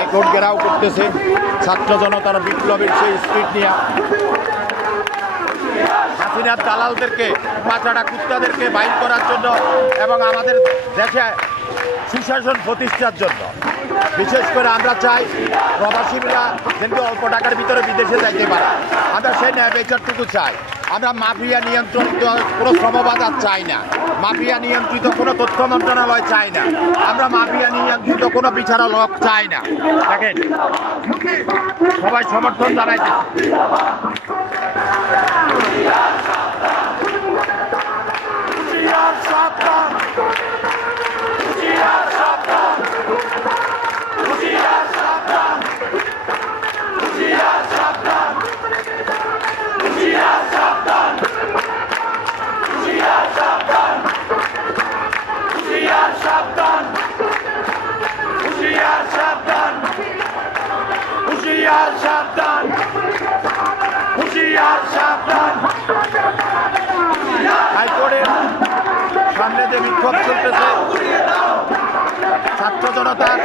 High court ঘেরাও করতেছে ছাত্র জনতার বিপ্লবের সেই স্পিড নিয়ে। হাসিনার দালালদেরকে পাচারা কুত্তাদেরকে বাইর করার জন্য এবং আমাদের দেশে সুশাসন প্রতিষ্ঠার জন্য। বিশেষ করে আমরা চাই প্রবাসীরা কিন্তু অল্প টাকার ভিতরে বিদেশে যাইতে পারে, আমরা সেই ন্যায় বিচারটুকু চাই। আমরা মাফিয়া নিয়ন্ত্রিত কোনো শ্রমবাজার চাই না, মাফিয়া নিয়ন্ত্রিত কোনো তথ্য মন্ত্রণালয় চাই না, আমরা মাফিয়া নিয়ন্ত্রিত কোনো বিচারক চাই না। দেখেন সবাই সমর্থন জানাইছে। হাইকোর্টের সামনে যে বিক্ষোভ চলতেছে ছাত্র জনতার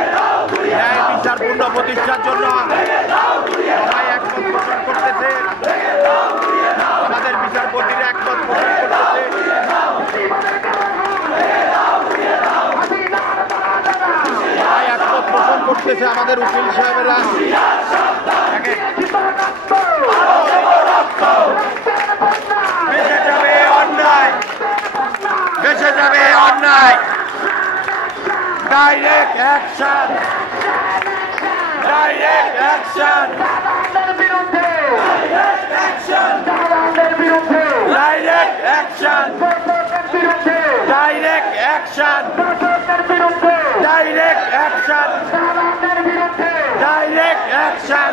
ন্যায় বিচার পূর্ণ প্রতিষ্ঠার জন্য সবাই একমত পোষণ করতেছে, আমাদের বিচারপতিরা একমত পোষণ করতেছে। সবাই একমত পোষণ করতেছে আমাদের উকিল সাহেবেরা। বেঁচে যাবে অন্যায়, direct action, direct action, direct action, direct action, direct action, direct action, direct action.